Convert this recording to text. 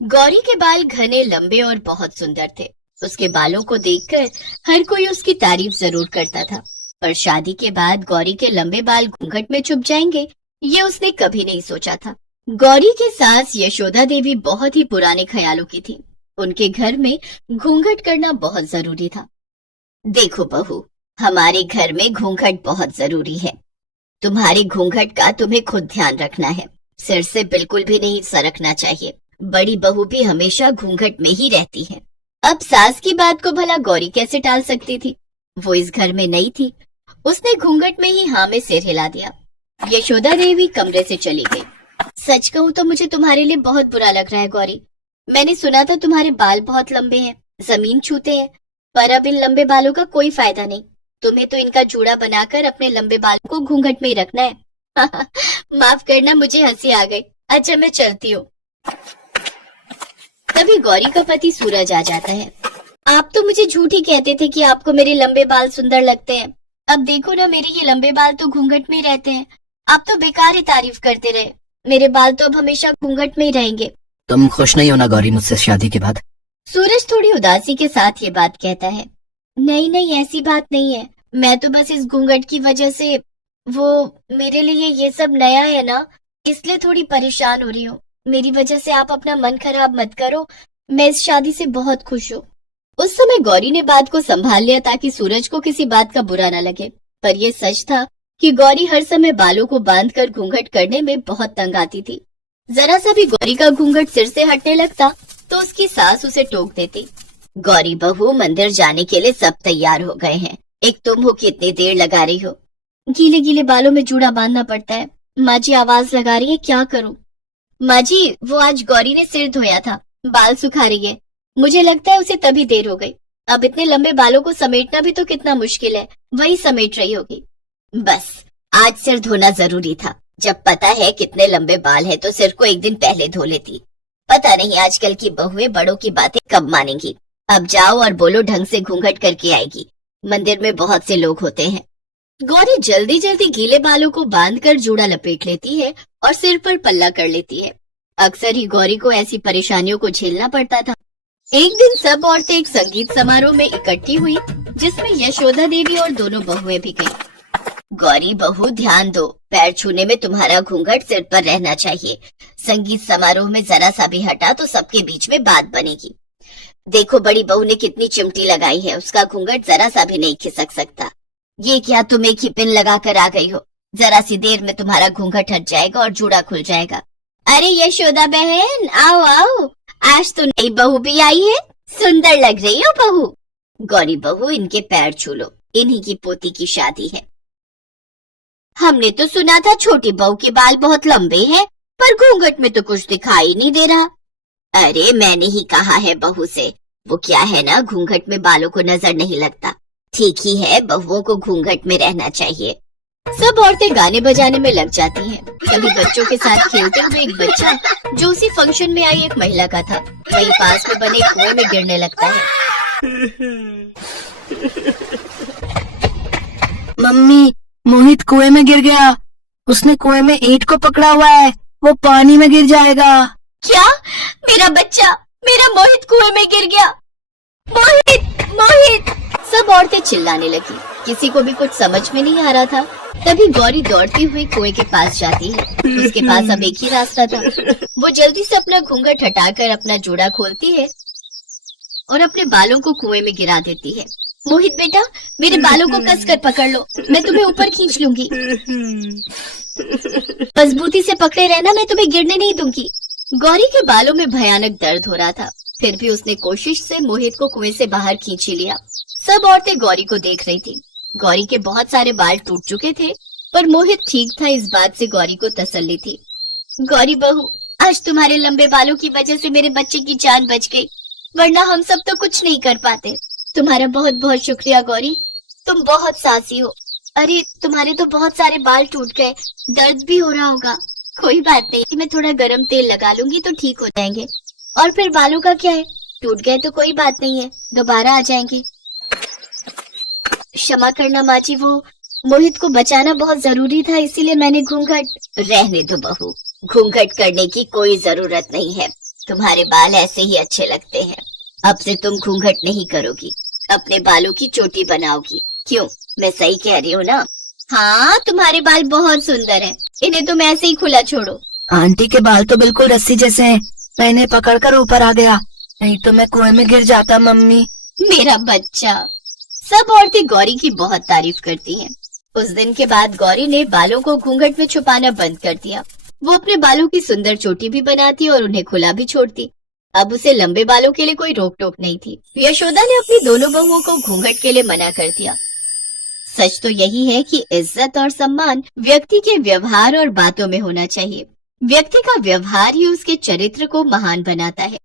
गौरी के बाल घने, लंबे और बहुत सुंदर थे। उसके बालों को देखकर हर कोई उसकी तारीफ जरूर करता था। पर शादी के बाद गौरी के लंबे बाल घूंघट में छुप जाएंगे, ये उसने कभी नहीं सोचा था। गौरी की सास यशोदा देवी बहुत ही पुराने ख्यालों की थी। उनके घर में घूंघट करना बहुत जरूरी था। देखो बहू, हमारे घर में घूंघट बहुत जरूरी है। तुम्हारे घूंघट का तुम्हें खुद ध्यान रखना है। सिर से बिल्कुल भी नहीं सरकना चाहिए। बड़ी बहू भी हमेशा घूंघट में ही रहती है। अब सास की बात को भला गौरी कैसे टाल सकती थी? वो इस घर में नई थी। उसने घूंघट में ही हाँ में सिर हिला दिया। यशोदा देवी कमरे से चली गई। सच कहूँ तो मुझे तुम्हारे लिए बहुत बुरा लग रहा है गौरी। मैंने सुना था तुम्हारे बाल बहुत लंबे हैं, जमीन छूते हैं, पर अब इन लंबे बालों का कोई फायदा नहीं। तुम्हें तो इनका जूड़ा बनाकर अपने लंबे बालों को घूंघट में ही रखना है। माफ करना, मुझे हंसी आ गई। अच्छा, मैं चलती हूँ। तभी गौरी का पति सूरज आ जाता है। आप तो मुझे झूठ ही कहते थे कि आपको मेरे लंबे बाल सुंदर लगते हैं। अब देखो ना, मेरे ये लंबे बाल तो घूंघट में ही रहते हैं। आप तो बेकार ही तारीफ करते रहे। मेरे बाल तो अब हमेशा घूंघट में ही रहेंगे। तुम खुश नहीं हो ना गौरी मुझसे शादी के बाद? सूरज थोड़ी उदासी के साथ ये बात कहता है। नहीं नहीं, ऐसी बात नहीं है। मैं तो बस इस घूंघट की वजह से, वो मेरे लिए ये सब नया है ना, इसलिए थोड़ी परेशान हो रही हूँ। मेरी वजह से आप अपना मन खराब मत करो। मैं इस शादी से बहुत खुश हूँ। उस समय गौरी ने बात को संभाल लिया ताकि सूरज को किसी बात का बुरा न लगे। पर यह सच था कि गौरी हर समय बालों को बांधकर घूंघट करने में बहुत तंग आती थी। जरा सा भी गौरी का घूंघट सिर से हटने लगता तो उसकी सास उसे टोक देती। गौरी बहू, मंदिर जाने के लिए सब तैयार हो गए हैं। एक तुम हो कि इतनी देर लगा रही हो। गीले गीले बालों में जूड़ा बांधना पड़ता है। माँ जी आवाज लगा रही है, क्या करूं? माँ जी, वो आज गौरी ने सिर धोया था, बाल सुखा रही है। मुझे लगता है उसे तभी देर हो गई। अब इतने लंबे बालों को समेटना भी तो कितना मुश्किल है, वही समेट रही होगी। बस, आज सिर धोना जरूरी था। जब पता है कितने लंबे बाल है तो सिर को एक दिन पहले धो लेती। पता नहीं आजकल की बहुएं बड़ों की बातें कब मानेंगी। अब जाओ और बोलो ढंग से घूंघट करके आएगी। मंदिर में बहुत से लोग होते हैं। गौरी जल्दी जल्दी गीले बालों को बांधकर जूड़ा लपेट लेती है और सिर पर पल्ला कर लेती है। अक्सर ही गौरी को ऐसी परेशानियों को झेलना पड़ता था। एक दिन सब औरतें एक संगीत समारोह में इकट्ठी हुई, जिसमें यशोदा देवी और दोनों बहुएं भी गईं। गौरी बहू, ध्यान दो, पैर छूने में तुम्हारा घूंघट सिर पर रहना चाहिए। संगीत समारोह में जरा सा भी हटा तो सबके बीच में बात बनेगी। देखो, बड़ी बहू ने कितनी चिमटी लगाई है, उसका घूंघट जरा सा भी नहीं खिसक सकता। ये क्या, तुम एक ही पिन लगा कर आ गई हो? जरा सी देर में तुम्हारा घूंघट हट जाएगा और जूड़ा खुल जाएगा। अरे यशोदा बहन, आओ आओ, आज तो नई बहू भी आई है। सुंदर लग रही हो बहू। गौरी बहू, इनके पैर छू लो, इन्हीं की पोती की शादी है। हमने तो सुना था छोटी बहू के बाल बहुत लंबे हैं, पर घूंघट में तो कुछ दिखाई नहीं दे रहा। अरे मैंने ही कहा है बहू से, वो क्या है ना, घूंघट में बालों को नजर नहीं लगता। ठीक ही है, बहुओं को घूंघट में रहना चाहिए। सब औरतें गाने बजाने में लग जाती हैं। कभी बच्चों के साथ खेलते हुए एक बच्चा, जो उसी फंक्शन में आई एक महिला का था, वहीं पास में बने कुएं में गिरने लगता है। मम्मी, मोहित कुएं में गिर गया। उसने कुएं में ईंट को पकड़ा हुआ है, वो पानी में गिर जाएगा। क्या? मेरा बच्चा, मेरा मोहित कुएं में गिर गया। मोहित, मोहित! सब औरतें चिल्लाने लगी। किसी को भी कुछ समझ में नहीं आ रहा था। तभी गौरी दौड़ती हुई कुएं के पास जाती है। उसके पास अब एक ही रास्ता था। वो जल्दी से अपना घूंघट हटाकर अपना जूड़ा खोलती है और अपने बालों को कुएं में गिरा देती है। मोहित बेटा, मेरे बालों को कसकर पकड़ लो, मैं तुम्हें ऊपर खींच लूंगी। मजबूती से पकड़े रहना, मैं तुम्हें गिरने नहीं दूंगी। गौरी के बालों में भयानक दर्द हो रहा था, फिर भी उसने कोशिश से मोहित को कुएं से बाहर खींच ही लिया। सब औरतें गौरी को देख रही थी। गौरी के बहुत सारे बाल टूट चुके थे, पर मोहित ठीक था, इस बात से गौरी को तसल्ली थी। गौरी बहू, आज तुम्हारे लंबे बालों की वजह से मेरे बच्चे की जान बच गई, वरना हम सब तो कुछ नहीं कर पाते। तुम्हारा बहुत बहुत शुक्रिया गौरी, तुम बहुत साहसी हो। अरे तुम्हारे तो बहुत सारे बाल टूट गए, दर्द भी हो रहा होगा। कोई बात नहीं, मैं थोड़ा गरम तेल लगा लूंगी तो ठीक हो जाएंगे। और फिर बालों का क्या है, टूट गए तो कोई बात नहीं है, दोबारा आ जाएंगे। क्षमा करना माँ जी, वो मोहित को बचाना बहुत जरूरी था, इसीलिए मैंने घूंघट। रहने दो बहू, घूंघट करने की कोई जरूरत नहीं है। तुम्हारे बाल ऐसे ही अच्छे लगते हैं। अब से तुम घूंघट नहीं करोगी, अपने बालों की चोटी बनाओगी। क्यों, मैं सही कह रही हूँ ना? हाँ, तुम्हारे बाल बहुत सुंदर हैं। इन्हें तुम ऐसे ही खुला छोड़ो। आंटी के बाल तो बिल्कुल रस्सी जैसे हैं। मैं इन्हें पकड़कर ऊपर आ गया, नहीं तो मैं कुएं में गिर जाता। मम्मी, मेरा बच्चा। सब औरतें गौरी की बहुत तारीफ करती हैं। उस दिन के बाद गौरी ने बालों को घूंघट में छुपाना बंद कर दिया। वो अपने बालों की सुंदर चोटी भी बनाती और उन्हें खुला भी छोड़ती। अब उसे लंबे बालों के लिए कोई रोक टोक नहीं थी। यशोदा ने अपनी दोनों बहुओं को घूंघट के लिए मना कर दिया। सच तो यही है कि इज्जत और सम्मान व्यक्ति के व्यवहार और बातों में होना चाहिए। व्यक्ति का व्यवहार ही उसके चरित्र को महान बनाता है।